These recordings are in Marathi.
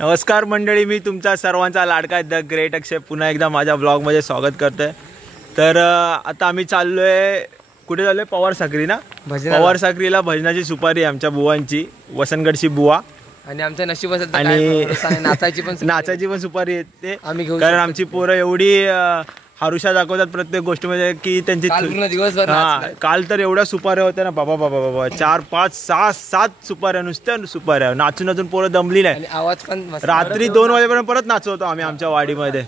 नमस्कार मंडळी, मी तुमचा सर्वांचा लाडका द ग्रेट अक्षय पुन्हा एकदा माझ्या ब्लॉगमध्ये स्वागत करतोय। तर आता आम्ही चाललोय, कुठे चाललोय? पवार साखरी ना, पवार साखरीला भजनाची सुपारी आहे आमच्या बुवांची, वसंतगडची बुवा। आणि आमच्या नशिबात आणि नाचायची पण सुपारी येते आम्ही घेऊ, कारण आमची पोरं एवढी हरुषा दाखवतात प्रत्येक गोष्टीमध्ये की त्यांची दिवसभर। काल तर एवढ्या सुपाऱ्या होत्या ना बाबा बाबा बाबा, 4 5 6 7 सुपाऱ्या, नुसत्या सुपाऱ्या नाचून नाचून पोरं दमली नाही। आवाज पण रात्री 2 वाजेपर्यंत परत नाचवतो आम्ही आमच्या वाडीमध्ये।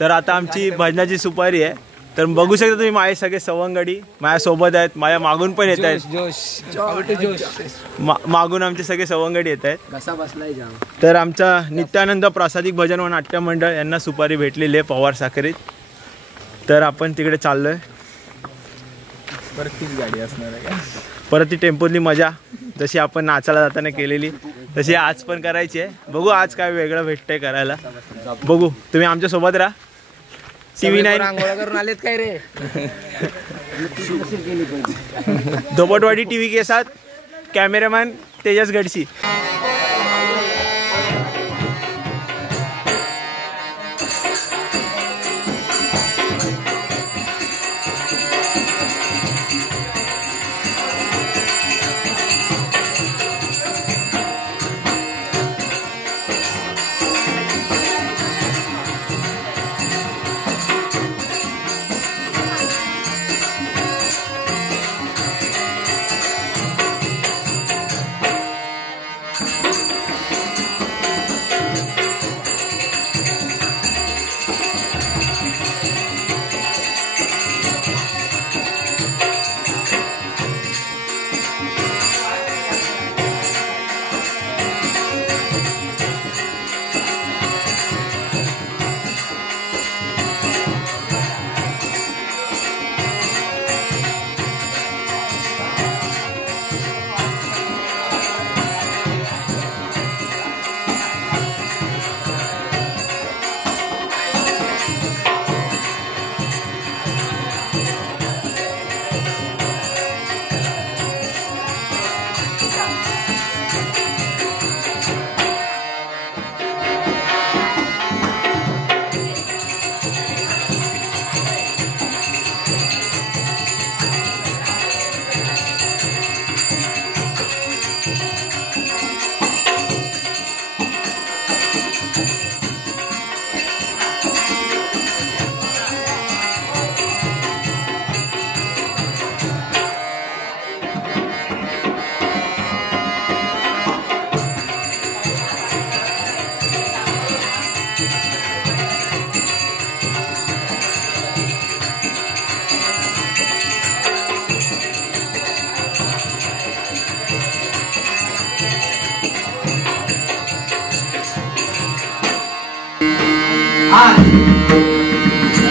तर आता आमची भजनाची सुपारी आहे, तर बघू शकता तुम्ही माझे सगळे सवंगडी माझ्यासोबत आहेत, माझ्या मागून पण येत आहेत, मागून आमचे सगळे सवंगडी येत आहेत। तर आमचा नित्यानंद प्रासादिक भजन व नाट्य मंडळ यांना सुपारी भेटलेली आहे पवार साखरीत, तर आपण तिकडे चाललोय। परत तीच गाडी असणार आहे, परत ती टेम्पोतली मजा जशी आपण नाचायला जाताना केलेली तशी आज पण करायची आहे। बघू आज काय वेगळं भेटतंय करायला, बघू। तुम्ही आमच्या सोबत राहा। TV9 आंघोळा करून आलेत काय रे? धोपटवाडी TV के साथ कॅमेरामॅन तेजस गडसी।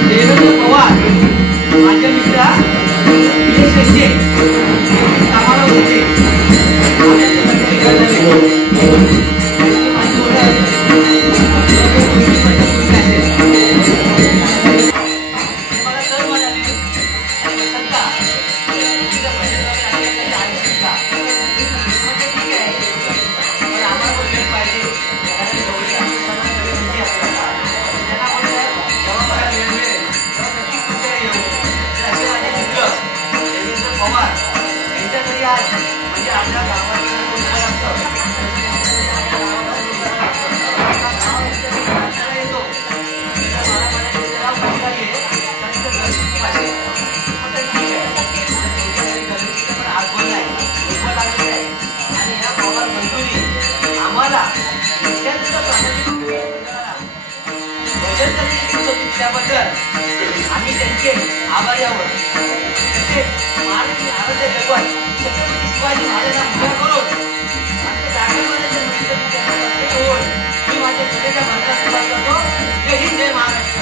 देवेंद्र पवार माझे मित्र कामाला होते, आम्ही त्यांचे आभारी आहोत। शिवाजी महाराजांना करून मी माझ्या छोट्याच्या भारतात सुरुवात करतो। जय हिंद, जय महाराष्ट्र।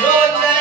Roja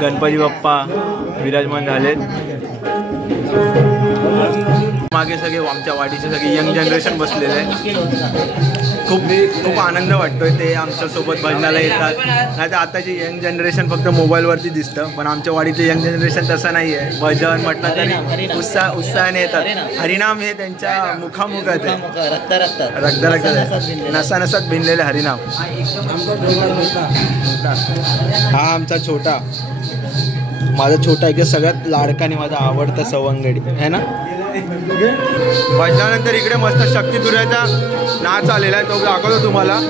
गणपती बाप्पा विराजमान झालेत. मागे सगळे आमच्या वाडीचे सगळे यंग जनरेशन बसलेले आहे. खूप आनंद वाटतोय ते आमच्यासोबत भजनाला येतात. नाही तर आताची यंग जनरेशन फक्त मोबाईलवरती दिसतं, पण आमच्या वाडीचे यंग जनरेशन तसं नाही आहे. भजन म्हटलं तरी उत्साहाने येतात. हरिनाम हे त्यांच्या मुखामुखात आहे, रक्त नसा भिनलेले हरिनाम. हा आमचा छोटा, माझा छोटा एक सगळ्यात लाडका आणि माझा आवडता सवंगडी आहे ना. भजनानंतर इकडे मस्त शक्तितुऱ्याचा नाच आलेला आहे, तो दाखवतो तुम्हाला.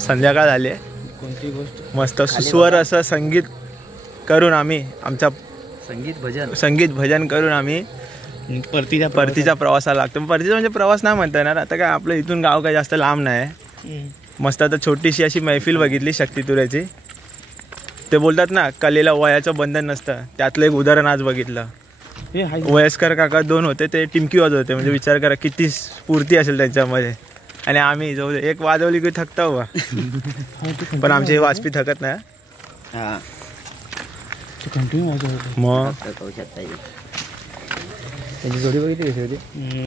संध्याकाळ झाली आहे. कोणती गोष्ट मस्त सुस्वर असं संगीत करून आम्ही आमचा संगीत भजन करून आम्ही परतीच्या प्रवासाला लागतो. परतीचा म्हणजे प्रवास नाही म्हणता येणार, आता काय आपलं इथून गाव काय जास्त लांब नाही. मस्त आता छोटीशी अशी मैफिल बघितली शक्तितुऱ्याची. ते बोलतात ना कलेला वयाचं बंधन नसतं, त्यातलं एक उदाहरण आज बघितलं. वयस्कर काका 2 होते, ते टिमकी वाजवत होते. म्हणजे विचार करा किती स्फूर्ती असेल त्यांच्यामध्ये. आणि आम्ही जवळ एक वाजवली की थकता हुआ, पण आमचे वाजपी थकत नाही. मग त्यांची जोडी बघितली कशी होती.